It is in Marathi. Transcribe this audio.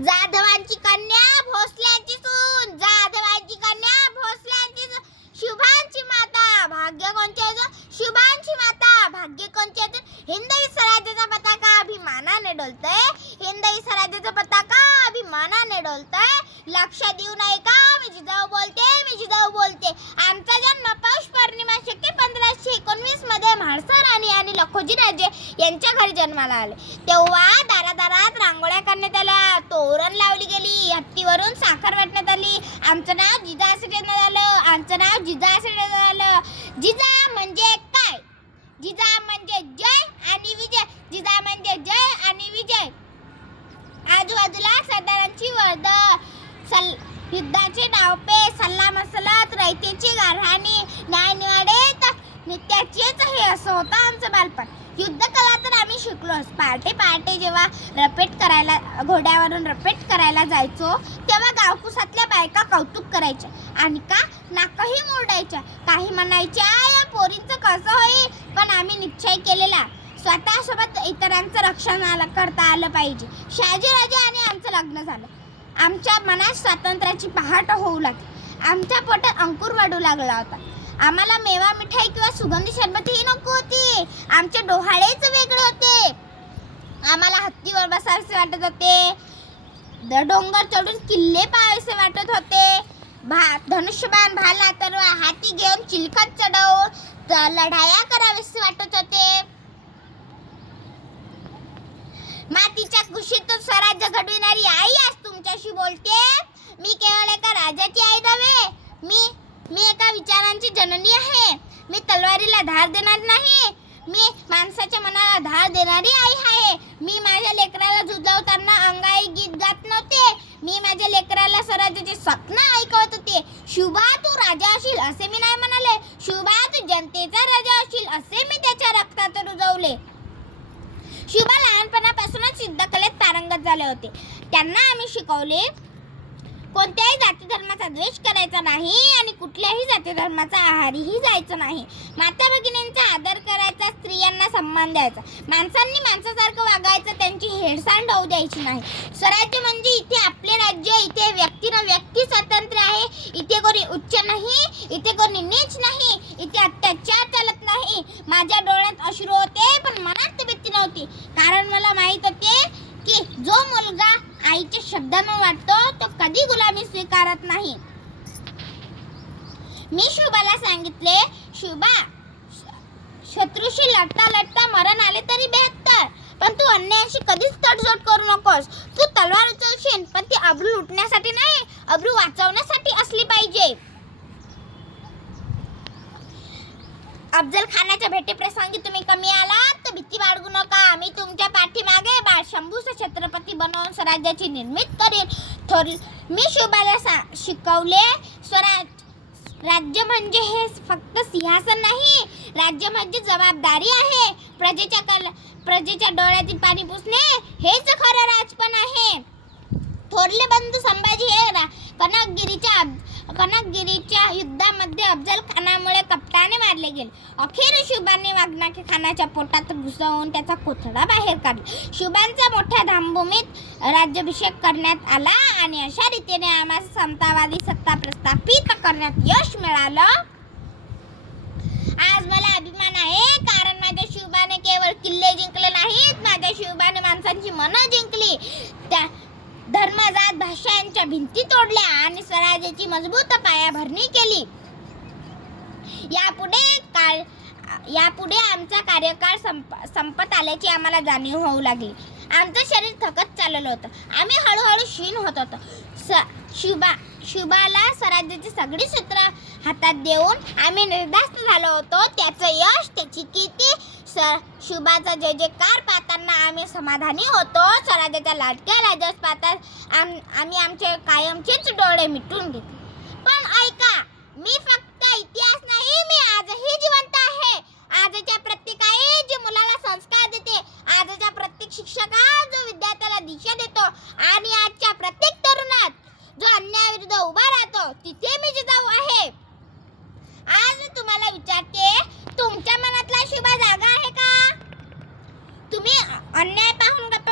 जाधवांची कन्या भोसल्यांची सून, जाधवांची कन्या भोसल्यांची सून, शुभांची माता भाग्य कोणत्याचं, शुभांची माता भाग्य कोणत्याचं. हिंदवी स्वराज्याचा पताका अभिमानाने डोलतोय, हिंदवी स्वराज्याचा पताका अभिमानाने डोलतोय. लक्ष देऊ नये का, मी जिजाऊ बोलते, मी जिजाऊ बोलते. आमचा जन्म पौष पौर्णिमा शके 1519 मध्ये म्हाळसा राणी आणि लखोजी राजे यांच्या घरी जन्माला आले. तेव्हा दारादारात रांगोळ्या करण्यात आल्या, तोरण लावली गेली, हत्तीवरून साखर वाटण्यात आली. आमचं नाव जिजा असं ठेवण्यात आलं, आमचं नाव जिजा असं ठेवण्यात आलं. जिजा म्हणजे काय? जिजा म्हणजे जय आणि विजय, जिजा म्हणजे जय आणि विजय. आजूबाजूला सरदारांची वर्दळ, युद्धाचे डावपे, सल्ला मसलत, रयतेची गारहाणी, न्यायनिवाडे नित्याचेच हे असं होतं आमचं बालपण. युद्ध कला तर आम्ही शिकलोच. पहाटे पहाटे जेव्हा रपेट करायला, घोड्यावरून रपेट करायला जायचो तेव्हा गावकुसातल्या बायका कौतुक करायच्या आणि का नाकही मोडायच्या. काही म्हणायच्या या पोरींचं कसं होईल, पण आम्ही निश्चय केलेला स्वतःसोबत इतरांचं रक्षण करता आलं पाहिजे. शहाजीराजे आणि आमचं लग्न झालं. आमच्या मनात स्वातंत्र्याची पहाट होऊ लागली. आमच्या पोटात अंकुर वाढू लागला होता. आम्हाला मेवा मिठाई किंवा सुगंधी सरबतही नको होती. आमचे डोहाळेच वेगळे होते. आम्हाला हत्तीवर बसावेसे वाटत होते, डोंगर चढून किल्ले पाहावेसे वाटत होते, धनुष्यबाण भाला तर हाती घेऊन चिलखत चढवून लढाया करावेसे वाटत होते. मातीच्या कुशीतून स्वराज्य घडविणारी आई आज तुमच्याशी बोलते. मी केवळ एका राजाची आई नव्हे, मी एका विचारांची जननी आहे. मी तलवारीला धार देणार नाही, मी माणसाच्या मनाला धार देणारी आई आहे. मी माझ्या लेकराला झुजवताना अंगाई गीत गात नव्हते, मी माझ्या लेकराला स्वराज्याचे स्वप्न ऐकवत होते. शुभा तू राजा असशील असे मी नाही म्हणाले, शुभा तू जनतेचा राजा असशील असे मी त्याच्या रक्तात रुजवले. शुभा लहानपणापासूनच युद्धकलेत पारंगत झाले होते. त्यांना आम्ही शिकवले कोणत्याही जाती धर्माचा द्वेष करायचा नाही आणि कुठल्याही जाती धर्माचा आहारीही जायचं नाही. माता भगिनींचा आदर करायचा, स्त्रियांना सन्मान द्यायचा, माणसांनी माणसासारखं वागायचं, त्यांची हेळसांड होऊ द्यायची नाही. स्वराज्य म्हणजे इथे आपले राज्य, इथे व्यक्तीनं व्यक्ती स्वातंत्र्य आहे. इथे कोणी उच्च नाही, इथे कोणी नीच नाही, इथे अत्याचार चालत नाही. माझ्या डोळ्यात अश्रू होते पण मनात भीती नव्हती, कारण मला माहित होते की जो मुलगा आईच्या शब्दांना वाटतो तो कधी गुलामी स्वीकारत नाही. मी शुभाला सांगितले, शुभा शत्रूशी लढता लढता मरण आले तरी बेहत्तर, पण तू अन्यायाशी कधीच तडजोड करू नकोस. तू तलवार उचलशील पण ती अब्रू लुटण्यासाठी नाही, अब्रू वाचवण्यासाठी असली पाहिजे. अफजल खानाच्या भेटीप्रसंगी तुम्ही कमी आलात तर भीती बाळगू नका. मी तुमच्या पाठीमागे बाळ शंभूचा छत्रपती बनवून स्वराज्याची निर्मिती करीन. मी शुभाला शिकवले, राज्य म्हणजे हे फक्त सिंहासन नाही, राज्य म्हणजे जबाबदारी आहे. प्रजेच्या डोळ्यातील पाणी पुसणे हेच खरं राजपण आहे. थोरले बंधू संभाजी हे कनकगिरीच्या युद्धामध्ये अफजल खानामुळे कपटाने मारले गेले. अखेर शुभाने वाघनाखे खानाच्या पोटात घुसवून त्याचा कोथळा बाहेर काढला. शुभांचा मोठ्या धामभूमीत राज्याभिषेक करण्यात आला आणि अशा रीतीने आम्हाला समतावादी सत्ता प्रस्थापित करण्यात यश मिळालं. आज मला अभिमान आहे, कारण माझ्या शुभाने केवळ किल्ले जिंकले नाहीत, माझ्या शुभाने माणसांची मनं जिंकली. त्या धर्म, जात, भाषा यांच्या भिंती तोडल्या आणि स्वराज्याची मजबूत पायाभरणी केली. यापुढे आमचा कार्यकाळ संपत आल्याची आम्हाला जाणीव होऊ लागली. आमचं शरीर थकत चाललं होतं. आम्ही हळूहळू क्षीण होत होतो. शुभाला स्वराज्याची सगळी सूत्र हातात देऊन आम्ही निर्धास्त झालो होतो. त्याचं यश, त्याची कीर्ती, शुभाचा जय जयकार पाहताना आम्ही समाधानी होतो. स्वराज्याच्या लाडक्या राजास पाहता आम्ही आमचे कायमचेच डोळे मिटून घेतले. पण ऐका, मी फक्त इतिहास नाही, मी आजही जिवंत आहे. आजच्या प्रत्येक आई जी मुलाला संस्कार देते, आजच्या प्रत्येक शिक्षक जो विद्यार्थ्याला दिशा देतो आणि आजच्या प्रत्येक तरुणात जो अन्यायाविरुद्ध उभा राहतो, तिथे मी जिजाऊ आहे. आज मी तुम्हाला विचारते, तुमच्या मनातला शुभा जागा आहे का? तुम्ही अन्याय पाहून गप्प